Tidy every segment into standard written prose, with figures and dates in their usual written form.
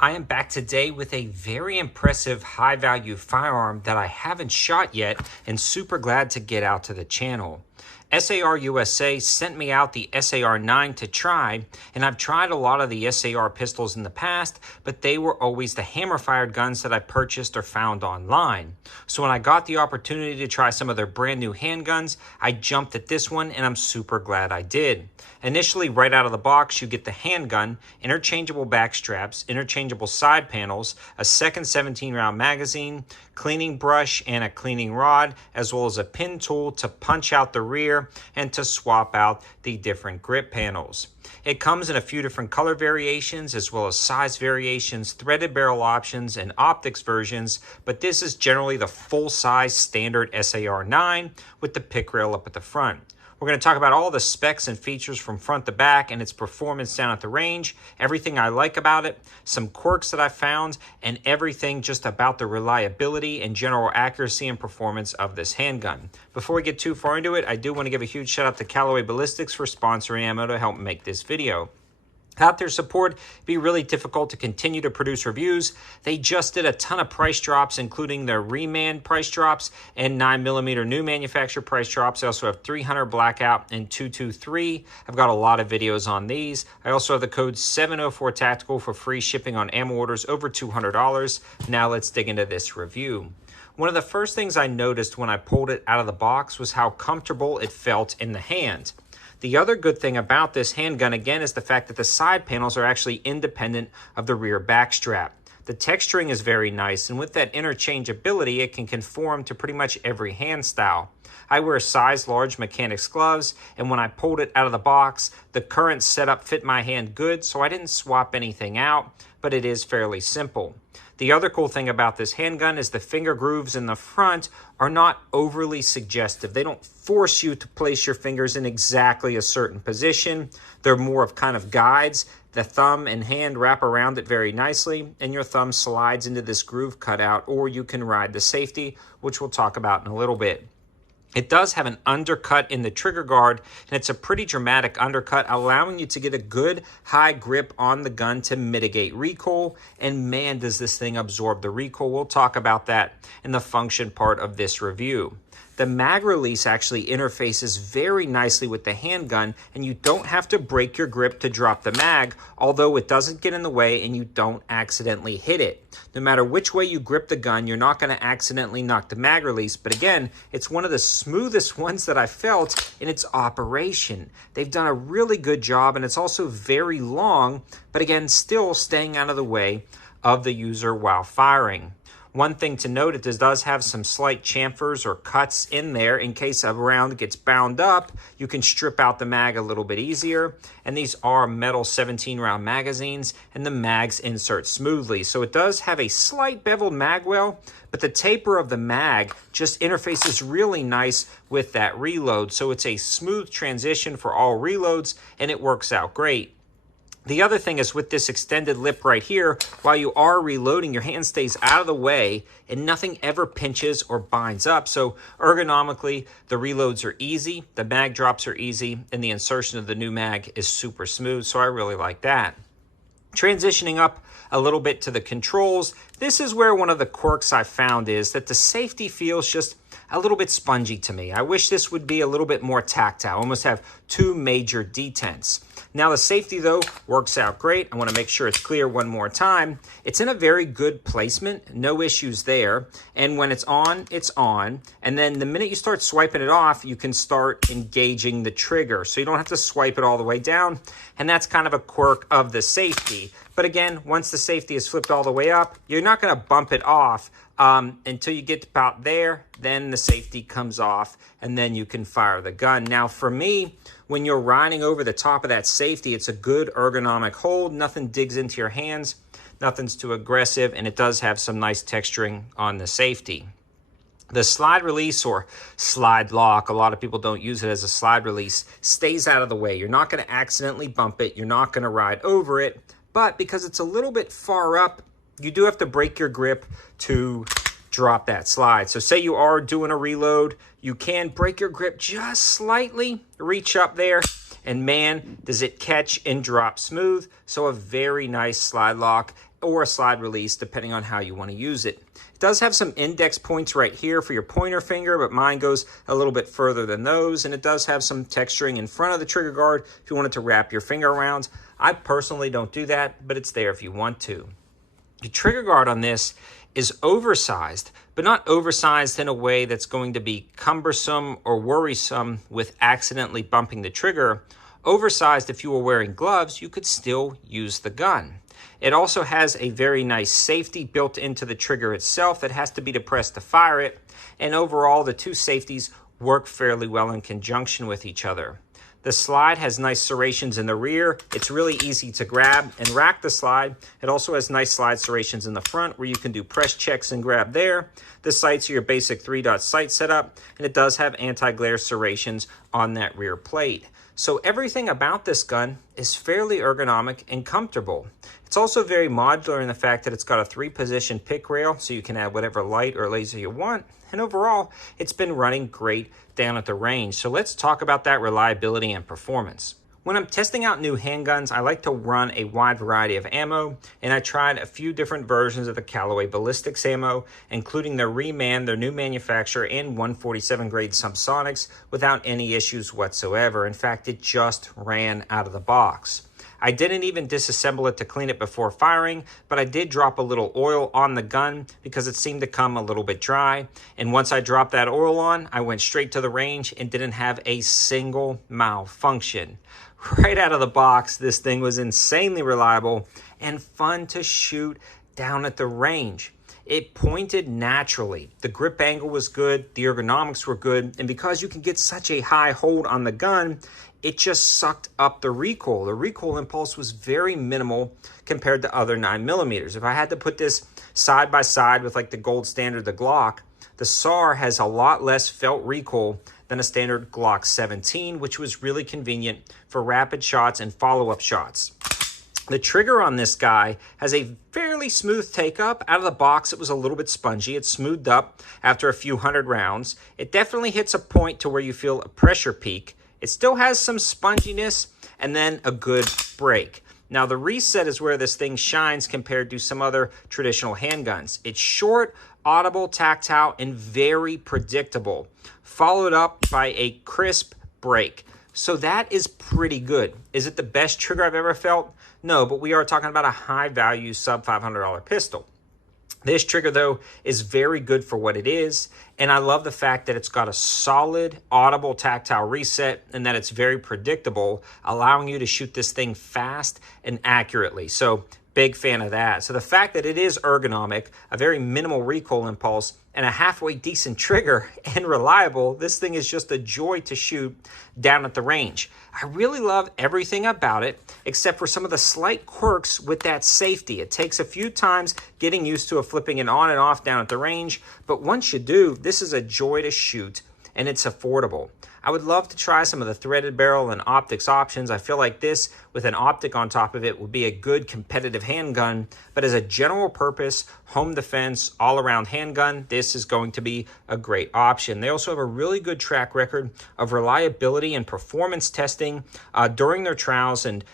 I am back today with a very impressive high-value firearm that I haven't shot yet and super glad to get out to the channel. SAR USA sent me out the SAR9 to try, and I've tried a lot of the SAR pistols in the past, but they were always the hammer-fired guns that I purchased or found online. So when I got the opportunity to try some of their brand new handguns, I jumped at this one, and I'm super glad I did. Initially, right out of the box, you get the handgun, interchangeable back straps, interchangeable side panels, a second 17-round magazine, cleaning brush and a cleaning rod, as well as a pin tool to punch out the rear and to swap out the different grip panels. It comes in a few different color variations as well as size variations, threaded barrel options, and optics versions, but this is generally the full-size standard SAR9 with the pick rail up at the front. We're going to talk about all the specs and features from front to back and its performance down at the range, everything I like about it, some quirks that I found, and everything just about the reliability and general accuracy and performance of this handgun. Before we get too far into it, I do want to give a huge shout out to Callaway Ballistics for sponsoring ammo to help make this video. Without their support, it'd be really difficult to continue to produce reviews. They just did a ton of price drops, including their Reman price drops and 9mm new manufacturer price drops. I also have 300 Blackout and 223. I've got a lot of videos on these. I also have the code 704 Tactical for free shipping on ammo orders over $200. Now let's dig into this review. One of the first things I noticed when I pulled it out of the box was how comfortable it felt in the hand. The other good thing about this handgun, again, is the fact that the side panels are actually independent of the rear back strap. The texturing is very nice, and with that interchangeability, it can conform to pretty much every hand style. I wear size large mechanics gloves, and when I pulled it out of the box, the current setup fit my hand good, so I didn't swap anything out, but it is fairly simple. The other cool thing about this handgun is the finger grooves in the front are not overly suggestive. They don't force you to place your fingers in exactly a certain position. They're more of kind of guides. The thumb and hand wrap around it very nicely, and your thumb slides into this groove cutout, or you can ride the safety, which we'll talk about in a little bit. It does have an undercut in the trigger guard, and it's a pretty dramatic undercut, allowing you to get a good high grip on the gun to mitigate recoil, and man, does this thing absorb the recoil. We'll talk about that in the function part of this review. The mag release actually interfaces very nicely with the handgun, and you don't have to break your grip to drop the mag, although it doesn't get in the way and you don't accidentally hit it. No matter which way you grip the gun, you're not going to accidentally knock the mag release, but again, it's one of the smoothest ones that I felt in its operation. They've done a really good job, and it's also very long, but again, still staying out of the way of the user while firing. One thing to note, it does have some slight chamfers or cuts in there in case a round gets bound up. You can strip out the mag a little bit easier. And these are metal 17-round magazines, and the mags insert smoothly. So it does have a slight beveled mag well, but the taper of the mag just interfaces really nice with that reload. So it's a smooth transition for all reloads, and it works out great. The other thing is with this extended lip right here, while you are reloading, your hand stays out of the way and nothing ever pinches or binds up. So ergonomically, the reloads are easy, the mag drops are easy, and the insertion of the new mag is super smooth. So I really like that. Transitioning up a little bit to the controls, this is where one of the quirks I found is that the safety feels just a little bit spongy to me. I wish this would be a little bit more tactile, almost have two major detents. Now the safety though works out great. I want to make sure it's clear one more time. It's in a very good placement, no issues there. And when it's on, it's on. And then the minute you start swiping it off, you can start engaging the trigger. So you don't have to swipe it all the way down. And that's kind of a quirk of the safety. But again, once the safety is flipped all the way up, you're not going to bump it off until you get about there. Then the safety comes off and then you can fire the gun. Now for me, when you're riding over the top of that safety, it's a good ergonomic hold. Nothing digs into your hands, nothing's too aggressive, and it does have some nice texturing on the safety. The slide release or slide lock, a lot of people don't use it as a slide release, stays out of the way. You're not going to accidentally bump it. You're not going to ride over it. But because it's a little bit far up, you do have to break your grip to drop that slide. So say you are doing a reload, you can break your grip just slightly, reach up there, and man, does it catch and drop smooth. So a very nice slide lock or a slide release, depending on how you want to use it. It does have some index points right here for your pointer finger, but mine goes a little bit further than those. And it does have some texturing in front of the trigger guard if you wanted to wrap your finger around. I personally don't do that, but it's there if you want to. The trigger guard on this is oversized, but not oversized in a way that's going to be cumbersome or worrisome with accidentally bumping the trigger. Oversized, if you were wearing gloves, you could still use the gun. It also has a very nice safety built into the trigger itself that has to be depressed to fire it. And overall, the two safeties work fairly well in conjunction with each other. The slide has nice serrations in the rear. It's really easy to grab and rack the slide. It also has nice slide serrations in the front where you can do press checks and grab there. The sights are your basic 3-dot sight setup, and it does have anti-glare serrations on that rear plate. So everything about this gun is fairly ergonomic and comfortable. It's also very modular in the fact that it's got a 3-position pick rail, so you can add whatever light or laser you want. And overall, it's been running great down at the range. So let's talk about that reliability and performance. When I'm testing out new handguns, I like to run a wide variety of ammo, and I tried a few different versions of the Callaway Ballistics ammo, including their Reman, their new manufacturer, and 147 grade subsonics without any issues whatsoever. In fact, it just ran out of the box. I didn't even disassemble it to clean it before firing, but I did drop a little oil on the gun because it seemed to come a little bit dry. And once I dropped that oil on, I went straight to the range and didn't have a single malfunction. Right out of the box, this thing was insanely reliable and fun to shoot down at the range. It pointed naturally. The grip angle was good, the ergonomics were good, and because you can get such a high hold on the gun, it just sucked up the recoil. The recoil impulse was very minimal compared to other 9mm. If I had to put this side by side with like the gold standard, the Glock, the SAR has a lot less felt recoil than a standard Glock 17, which was really convenient for rapid shots and follow-up shots. The trigger on this guy has a fairly smooth take-up. Out of the box, it was a little bit spongy. It smoothed up after a few hundred rounds. It definitely hits a point to where you feel a pressure peak. It still has some sponginess and then a good break. Now, the reset is where this thing shines compared to some other traditional handguns. It's short, audible, tactile, and very predictable, followed up by a crisp break. So that is pretty good. Is it the best trigger I've ever felt? No, but we are talking about a high-value sub-$500 pistol. This trigger, though, is very good for what it is, and I love the fact that it's got a solid, audible, tactile reset and that it's very predictable, allowing you to shoot this thing fast and accurately. So, big fan of that. So the fact that it is ergonomic, a very minimal recoil impulse, and a halfway decent trigger and reliable, this thing is just a joy to shoot down at the range. I really love everything about it, except for some of the slight quirks with that safety. It takes a few times getting used to flipping it on and off down at the range, but once you do, this is a joy to shoot, and it's affordable. I would love to try some of the threaded barrel and optics options. I feel like this, with an optic on top of it, would be a good competitive handgun, but as a general purpose, home defense, all-around handgun, this is going to be a great option. They also have a really good track record of reliability and performance testing during their trials, and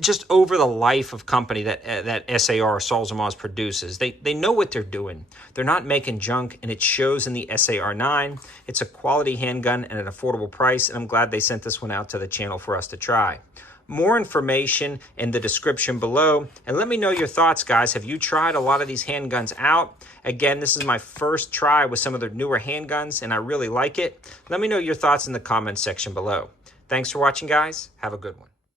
just over the life of company that SAR Solzamaz produces. They know what they're doing. They're not making junk, and it shows in the SAR9. It's a quality handgun at an affordable price, and I'm glad they sent this one out to the channel for us to try. More information in the description below, and let me know your thoughts, guys. Have you tried a lot of these handguns out? Again, this is my first try with some of the newer handguns, and I really like it. Let me know your thoughts in the comments section below. Thanks for watching, guys. Have a good one.